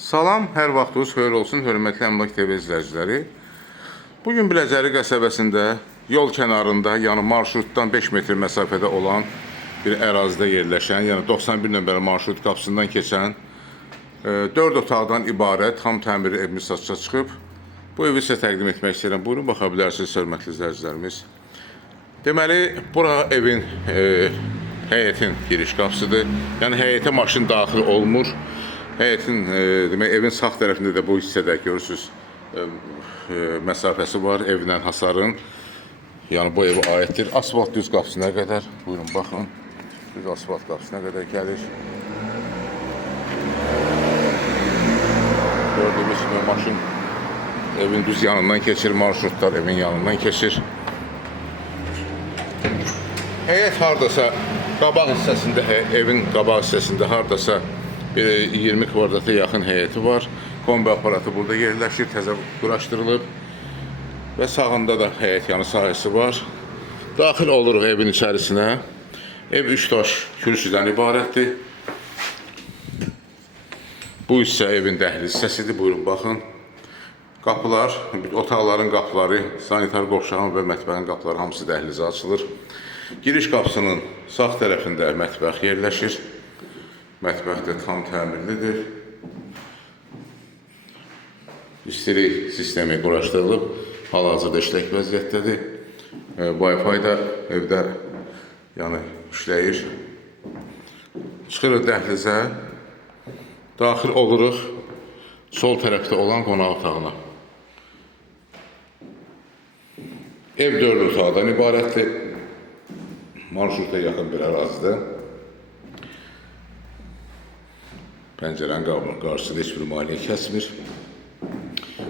Salam, hər vaxtınız xeyir olsun, hörmətli Əmlak TV izləyiciləri. Bugün Biləcəri qəsəbəsində yol kənarında, yəni marşrutdan 5 metr məsafədə olan bir ərazidə yerləşən, yəni 91 nömrəli marşrut qapısından keçən 4 otaqdan ibarət tam təmirli evimiz satışa çıxıb. Bu evi sizə təqdim etmək istəyirəm. Buyurun, baxa bilərsiniz, hörmətli izləyicilərimiz. Deməli, bura evin həyətin giriş qapısıdır. Yəni həyətə maşın daxil olmur. Həyətin, demək, evin sağ tərəfində də bu hissədə görürsünüz məsafəsi var evlə hasarın. Yəni bu evə aiddir. Asfalt düz qapısına qədər. Buyurun, baxın. Düz asfalt qapısına qədər gəlir. Gördüyümüz kimi maşın evin düz yanından keçir. Marşrutlar evin yanından keçir. Həyət hardasa qabaq hissəsində, evin qabaq hissəsində hardasa 20 kvadrata yaxın həyəti var. Kombi aparatı burada yerləşir, təzə quraşdırılıb və sağında da həyət yanı sahəsi var. Daxil oluruq evin içərisinə. Ev 3 daş kürsüdən ibarətdir. Bu hissə evin dəhliz hissəsidir. Buyurun, baxın. Qapılar, otaqların qapıları, sanitar qovşağın və mətbəxin qapıları hamısı dəhlizə açılır. Giriş qapısının sağ tərəfində mətbəx yerləşir. Mətbəx də tam təmirlidir. İstilik sistemi quraşdırılıb, hal-hazırda işlək vəziyyətdədir. Wi-Fi də evdə işləyir. Çıxırıq dəhlizə, daxil oluruq sol tərəfdə olan qonaq otağına. Ev 4 otaqdan ibarətdir. Marşruta yaxın bir ərazidə. Pəncərənin qarşısında heç bir maliyyə kəsmir.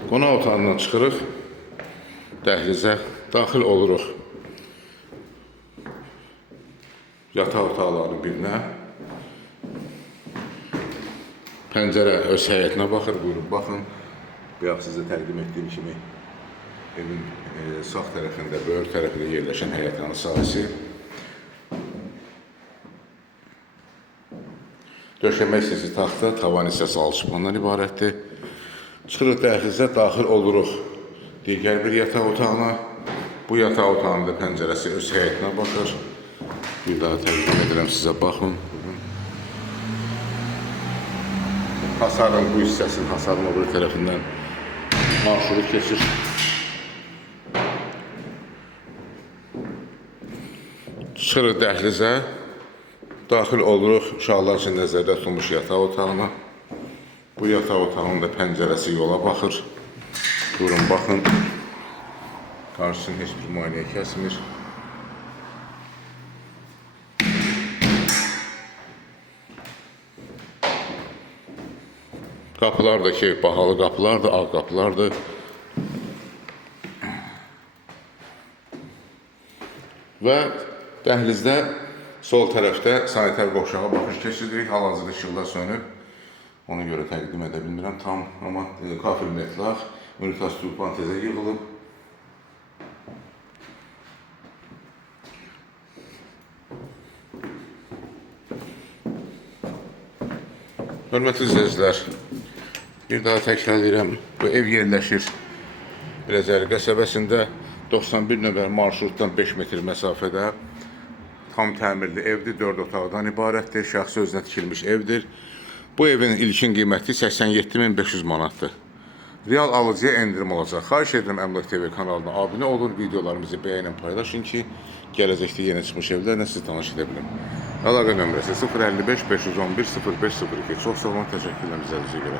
Qonaq otağından çıxırıq, dəhlizə daxil oluruq. Yataq otaqlarının birinə. Pəncərə öz həyətinə baxır, buyurun, baxın. Bayaq sizə təqdim etdiyim kimi evin sağ tərəfində, böyür tərəfində yerləşən həyət yanı sahəsi. Döşəmə hissəsi taxta, tavan hissəsi alçıpandan ibarətdir. Çıxırıq dəhlizə, daxil oluruq digər bir yataq otağına. Bu yataq otağının da pəncərəsi öz həyətinə baxır. Bir daha təqdim edirəm sizə, baxın. Hasarın bu hissəsinin, hasarın o bir tərəfindən marşrut keçir. Çıxırıq dəhlizə. Daxil oluruq uşaqlar üçün nəzərdə tutulmuş yataq otağına. Bu yataq otağının da pəncərəsi yola baxır. Durun, baxın. Qarşısını heç bir maliyyə kəsmir. Qapılar da ki, bahalı qapılardır, ağ qapılardır. Və dəhlizdə sol tərəfdə sanitar qovşağa baxış keçiririk. Hal-hazırda işıqlar sönüb. Ona görə təqdim edə bilmirəm tam. Amma kafir metlaq, unitas turban tezə yığılıb. Hörmətli izləyicilər, bir daha təkrar edirəm. Bu ev yerləşir Biləcəri qəsəbəsində 91 nömrəli marşrutdan 5 metr məsafədə. Tam təmirli evdir, 4 otaqdan ibarətdir, şəxsi özünə tikilmiş evdir. Bu evin ilkin qiyməti 87.500 manatdır. Real alıcıya endirim olacaq. Xahiş edirəm Əmlak TV kanalına abunə olun, videolarımızı bəyənin, paylaşın ki, gələcəkdə yeni çıxmış evlərlə sizi tanış edə bilim. Əlaqə nömrəsi 055 511 0502. Çox sağ olun, təşəkkürlər bizə görə.